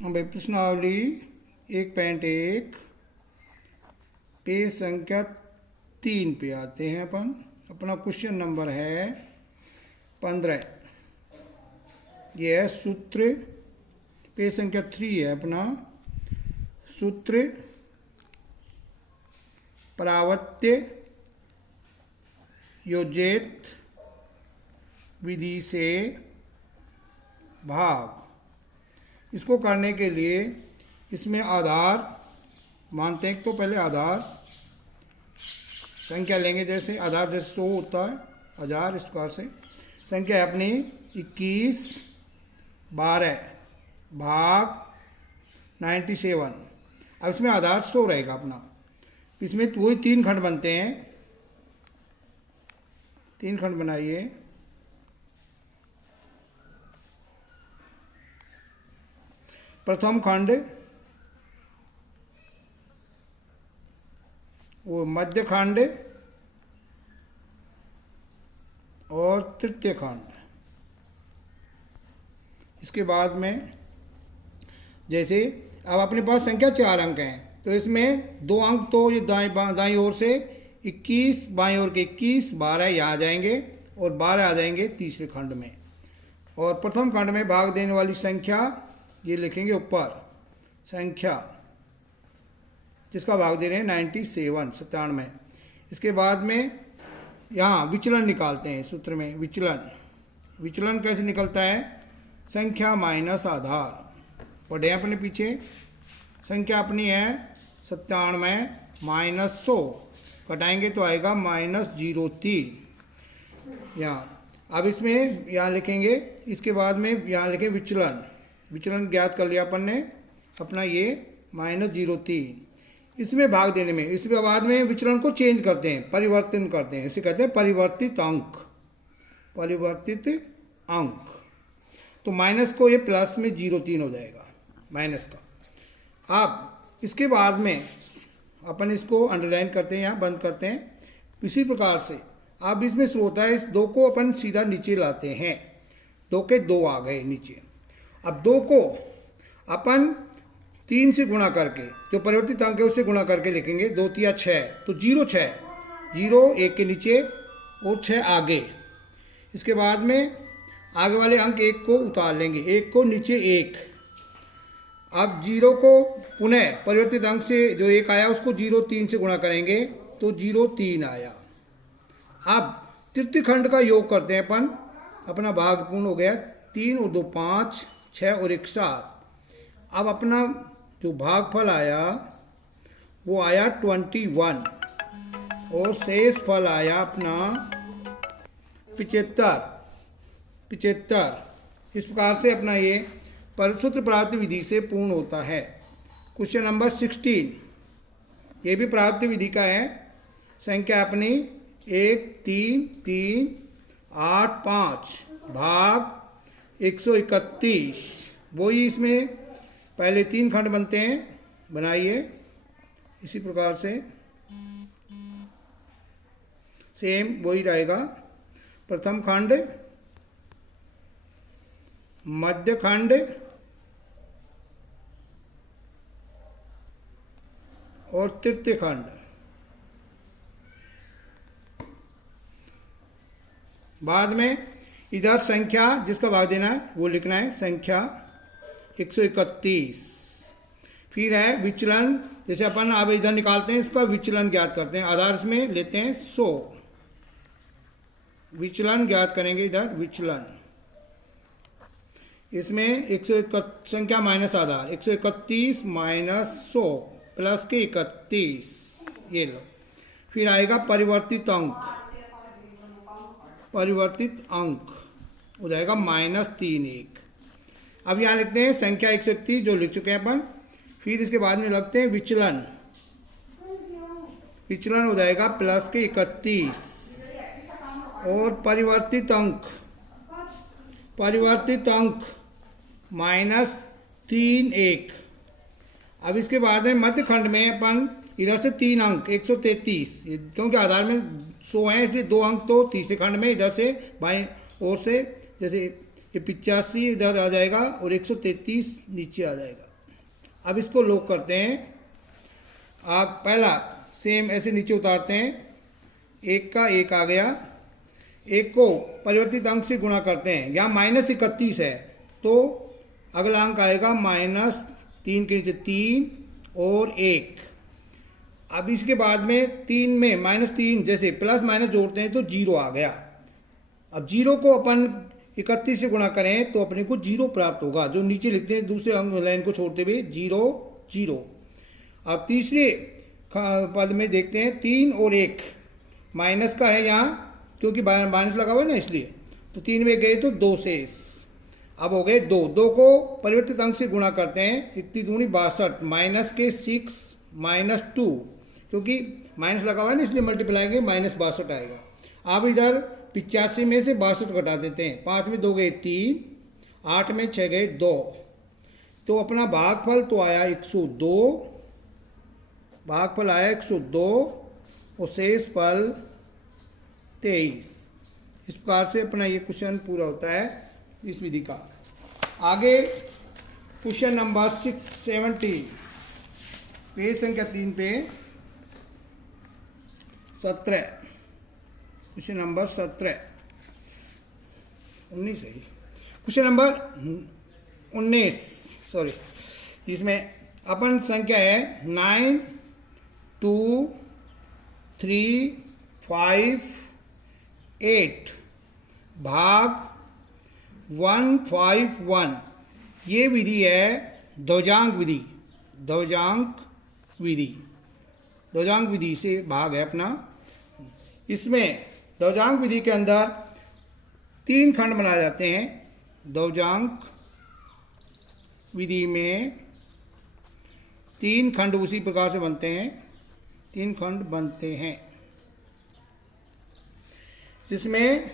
हम भाई प्रश्नावली 1.1 पेज संख्या 3 पे आते हैं अपन। अपना क्वेश्चन नंबर है 15। यह है सूत्र, पेज संख्या 3 है अपना। सूत्र परावर्त्य योजित विधि से भाग। इसको करने के लिए इसमें आधार मानते हैं। तो पहले आधार संख्या लेंगे, जैसे आधार जैसे 100 होता है, 1000 इस प्रकार से संख्या है अपनी 21 12 भाग 97। अब इसमें आधार 100 रहेगा अपना। इसमें वही 3 खंड बनते हैं। 3 खंड बनाइए। प्रथम खंड, वो मध्य खंड और तृतीय खंड। इसके बाद में जैसे अब अपने पास संख्या 4 अंक हैं, तो इसमें 2 अंक तो ये दाईं ओर से 21, बाईं ओर के 21 12 यहाँ आ जाएंगे और 12 आ जाएंगे तीसरे खंड में। और प्रथम खंड में भाग देने वाली संख्या ये लिखेंगे ऊपर, संख्या जिसका भाग दे रहे हैं 97। इसके बाद में यहाँ विचलन निकालते हैं। सूत्र में विचलन कैसे निकलता है? संख्या माइनस आधार। पढ़े अपने पीछे, संख्या अपनी है 97 माइनस 100, घटाएंगे तो आएगा -03 यहाँ। अब इसमें यहाँ लिखेंगे, इसके बाद में यहाँ लिखें विचलन ज्ञात कर लिया अपन ने अपना, ये -03। इसमें भाग देने में, इसके बाद में विचलन को चेंज करते हैं, परिवर्तन करते हैं। इसे कहते हैं परिवर्तित अंक। तो माइनस को ये प्लस में 03 हो जाएगा माइनस का। अब इसके बाद में अपन इसको अंडरलाइन करते हैं, यहाँ बंद करते हैं। इसी प्रकार से अब इसमें होता है, इस 2 को अपन सीधा नीचे लाते हैं। 2 के 2 आ गए नीचे। अब 2 को अपन 3 से गुणा करके, जो परिवर्तित अंक है उससे गुणा करके लिखेंगे। 2 3 6, तो 0 6, 0 1 के नीचे और 6 आगे। इसके बाद में आगे वाले अंक 1 को उतार लेंगे, 1 को नीचे 1। अब 0 को पुनः परिवर्तित अंक से जो 1 आया उसको 0 3 से गुणा करेंगे तो 0 3 आया। अब तृतीय खंड का योग करते हैं अपन, अपना भाग पूर्ण हो गया। 3 और 2 5, 6 और 1 7। अब अपना जो भागफल आया वो आया 21 और शेष फल आया अपना 75। इस प्रकार से अपना ये सूत्र परावर्त्य विधि से पूर्ण होता है। क्वेश्चन नंबर 16, ये भी परावर्त्य विधि का है। संख्या अपनी 1 3 3 8 5 भाग 131। वही इसमें पहले 3 खंड बनते हैं, बनाइए इसी प्रकार से। सेम वही रहेगा। प्रथम खंड, मध्य खंड और तृतीय खंड। बाद में इधर संख्या जिसका भाग देना है वो लिखना है, संख्या 131। फिर है विचलन, जैसे अपन अब इधर निकालते हैं, इसका विचलन ज्ञात करते हैं। आधार इसमें लेते हैं 100, विचलन ज्ञात करेंगे। इधर विचलन, इसमें 101 संख्या माइनस आधार, 131 माइनस 100 प्लस के 31, ये लो। फिर आएगा परिवर्तित अंक हो जाएगा -31। अब यहाँ लिखते हैं संख्या 131 जो लिख चुके हैं अपन। फिर इसके बाद में लगते हैं विचलन हो जाएगा प्लस के 31 और परिवर्तित अंक -31। अब इसके बाद में मध्य खंड में अपन इधर से 3 अंक 133, क्योंकि आधार में 100 है इसलिए 2 अंक तो तीसरे खंड में इधर से बाएं ओर से, जैसे ये 85 इधर आ जाएगा और 133 नीचे आ जाएगा। अब इसको लॉक करते हैं। आप पहला सेम ऐसे नीचे उतारते हैं, एक का एक आ गया, एक को परिवर्तित अंक से गुणा करते हैं। यहाँ -31 है तो अगला अंक आएगा -3 के नीचे 3 और 1। अब इसके बाद में 3 में -3 जैसे प्लस माइनस जोड़ते हैं तो 0 आ गया। अब 0 को अपन 31 से गुणा करें तो अपने को 0 प्राप्त होगा, जो नीचे लिखते हैं दूसरे अंक लाइन को छोड़ते हुए 0 0। अब तीसरे पद में देखते हैं 3 और 1 माइनस का है यहाँ, क्योंकि माइनस लगा हुआ है ना इसलिए, तो 3 में गए तो 2 शेष। अब हो गए 2, 2 को परिवर्तित अंक से गुणा करते हैं, 31 दूनी 62 माइनस के 6 -2, क्योंकि माइनस लगा हुआ है ना इसलिए मल्टीप्लाई करेंगे -62 आएगा। अब इधर 85 में से 62 घटा देते हैं, 5 में 2 गए 3, 8 में 6 गए 2, तो अपना भागफल तो आया 102, भागफल आया 102 और शेष फल 23। इस प्रकार से अपना ये क्वेश्चन पूरा होता है इस विधि का। आगे क्वेश्चन नंबर 670, पेज संख्या 3 पे 17, क्वेश्चन नंबर 19 है। क्वेश्चन नंबर 19 सॉरी, इसमें अपन संख्या है 9 2 3 5 8 भाग 151। ये विधि है ध्वजांक विधि, ध्वजांक विधि, ध्वजांक विधि से भाग है अपना। इसमें ध्वजांक विधि के अंदर 3 खंड बनाए जाते हैं। ध्वजांक विधि में 3 खंड उसी प्रकार से बनते हैं, 3 खंड बनते हैं, जिसमें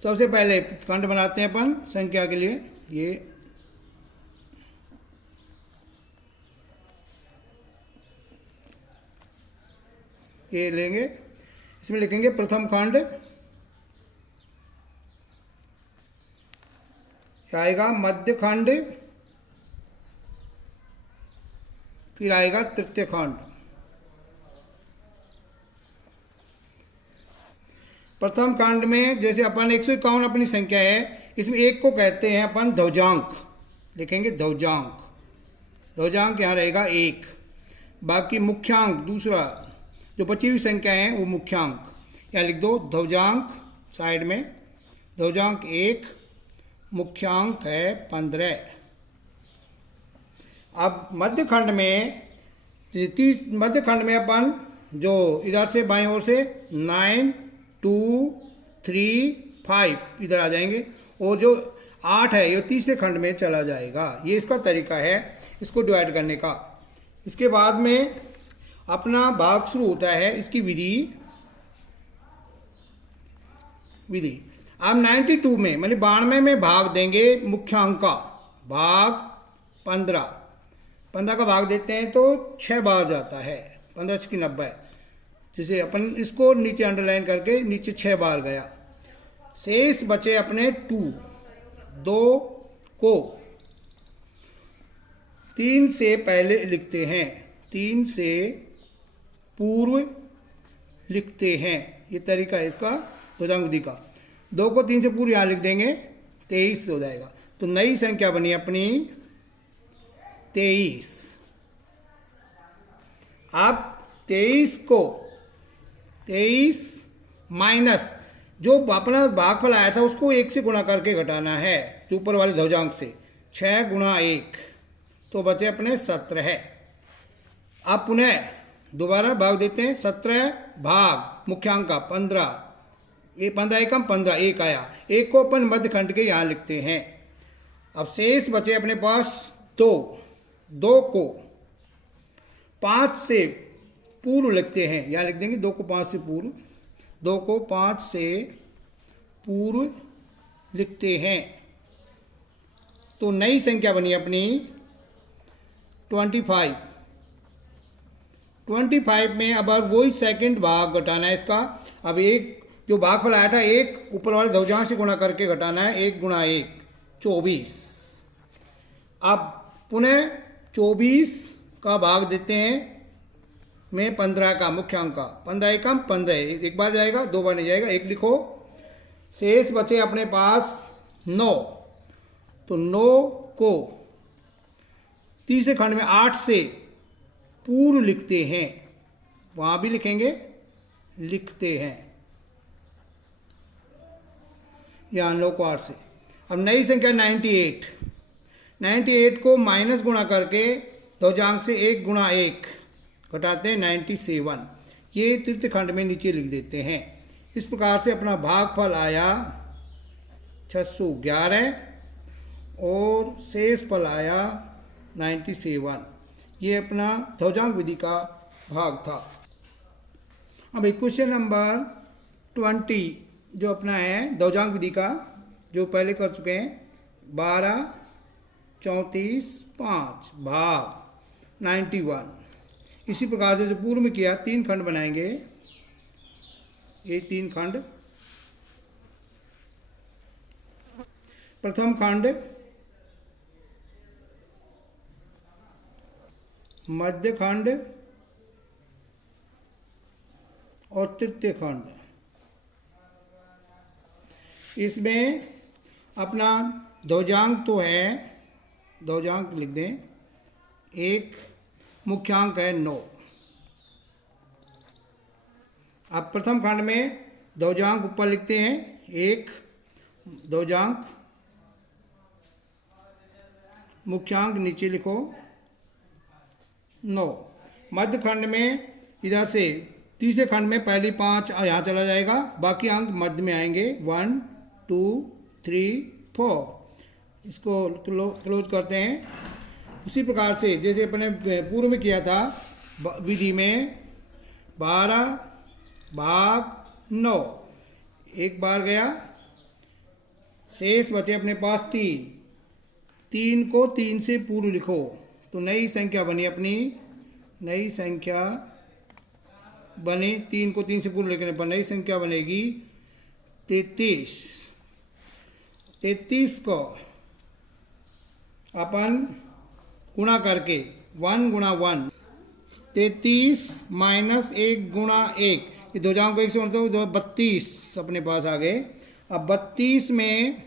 सबसे पहले खंड बनाते हैं अपन संख्या के लिए। ये लेंगे, इसमें लिखेंगे प्रथम खंड आएगा, मध्य खंड, फिर आएगा तृतीय खंड। प्रथम खंड में जैसे अपन 151 अपनी संख्या है, इसमें एक को कहते हैं अपन ध्वजांक, लिखेंगे ध्वजांक, ध्वजांक यहाँ रहेगा 1। बाकी मुख्यांक दूसरा जो बची हुई संख्या है वो मुख्यांक, यहाँ लिख दो ध्वजांक साइड में, ध्वजांक 1, मुख्यांक है 15। अब मध्य खंड में मध्य खंड में अपन जो इधर से बाईं ओर से 9 2 3 5 इधर आ जाएंगे, और जो 8 है ये तीसरे खंड में चला जाएगा। ये इसका तरीका है इसको डिवाइड करने का। इसके बाद में अपना भाग शुरू होता है इसकी विधि। अब 92 में मानी 92 में भाग देंगे मुख्यांक का, भाग 15 का भाग देते हैं तो 6 बार जाता है, 15 की 90, जिसे अपन इसको नीचे अंडरलाइन करके नीचे 6 बार गया। शेष बचे अपने 2 को 3 से पहले लिखते हैं, 3 से पूर्व लिखते हैं। ये तरीका है इसका ध्वजांक विधि का। 2 को 3 से पूर्व यहाँ लिख देंगे, 23 हो जाएगा। तो नई संख्या बनी अपनी 23। अब 23 को 23 माइनस जो अपना भागफल आया था उसको 1 से गुणा करके घटाना है, जो ऊपर वाले ध्वजांक से। 6 गुणा 1 तो बचे अपने 17। अब पुनः दोबारा भाग देते हैं, 17 भाग मुख्यांक का 15, ये 15 एकम 15, 1 आया, 1 को अपन मध्य खंड के यहाँ लिखते हैं। अब शेष बचे अपने पास 2 को 5 से पूर्व लिखते हैं, यहाँ लिख देंगे 2 को 5 से पूर्व, 2 को 5 से पूर्व लिखते हैं। तो नई संख्या बनी अपनी 25 में अब वही सेकंड भाग घटाना है इसका। अब एक जो भागफल आया था 1 ऊपर वाले ध्वजांक से गुणा करके घटाना है, 1 गुणा 1 24। अब पुनः 24 का भाग देते हैं में 15 का मुख्यांक का, 15 एकम 15, एक बार जाएगा, दो बार नहीं जाएगा, एक लिखो। शेष बचे अपने पास 9, तो 9 को तीसरे खंड में 8 से पूर्व लिखते हैं, वहाँ भी लिखेंगे, लिखते हैं, यहाँ 9 को 8 से। अब नई संख्या 98, 98 को माइनस गुणा करके दौजांक से 1 गुणा 1 घटाते हैं 97, ये तृतीय खंड में नीचे लिख देते हैं। इस प्रकार से अपना भागफल आया 611 और शेष फल आया 97। ये अपना दौजांक विधि का भाग था। अब क्वेश्चन नंबर 20 जो अपना है दौजांक विधि का, जो पहले कर चुके हैं, 12, 34, 5 भाग 91। इसी प्रकार से जो पूर्व में किया 3 खंड बनाएंगे, ये 3 खंड। प्रथम खंड, मध्य खंड और तृतीय खंड। इसमें अपना दौजांक तो है, दौजांक लिख दें, एक मुख्यांक है 9। अब प्रथम खंड में दौजांक ऊपर लिखते हैं, एक दौजांक, मुख्यांक नीचे लिखो 9। मध्य खंड में इधर से तीसरे खंड में पहली 5 यहाँ चला जाएगा, बाकी अंक मध्य में आएंगे, 1, 2, 3, 4। इसको क्लोज करते हैं। उसी प्रकार से जैसे अपने पूर्व में किया था विधि में, 12 भाग 9, एक बार गया, शेष बचे अपने पास 3, 3 को 3 से पूर्व लिखो, तो नई संख्या बनी अपनी, नई संख्या बनी, 3 को 3 से पूर्व लिखने पर नई संख्या बनेगी 33। 33 को अपन गुणा करके 1 गुणा 1, 33 माइनस 1 गुणा 1, ये दौजांक को 1 से मतलब 32 अपने पास आ गए। अब 32 में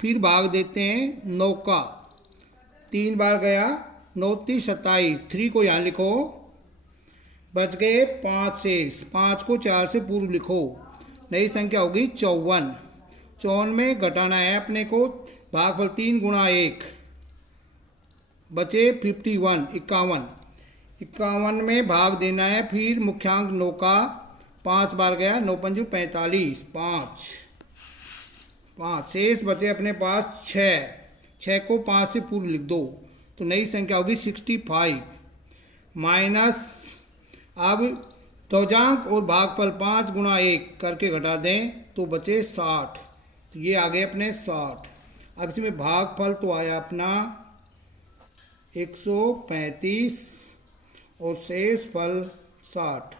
फिर भाग देते हैं 9 का, 3 बार गया, 9 3 27, 3 को यहाँ लिखो, बच गए 5 शेष, 5 को 4 से पूर्व लिखो, नई संख्या होगी 54। 54 में घटाना है अपने को, भागफल 3 गुणा 1, बचे 51, 51। 51 में भाग देना है फिर मुख्यांक 9 का, 5 बार गया, 9 पंजू 45, 5 शेष बचे अपने पास 6, 6 को 5 से पूर्व लिख दो, तो नई संख्या होगी 65 माइनस, अब दौजांक और भागफल 5 गुणा 1 करके घटा दें तो बचे 60, तो ये आ गए अपने 60। अब इसमें भागफल तो आया अपना 135 और शेष फल 60।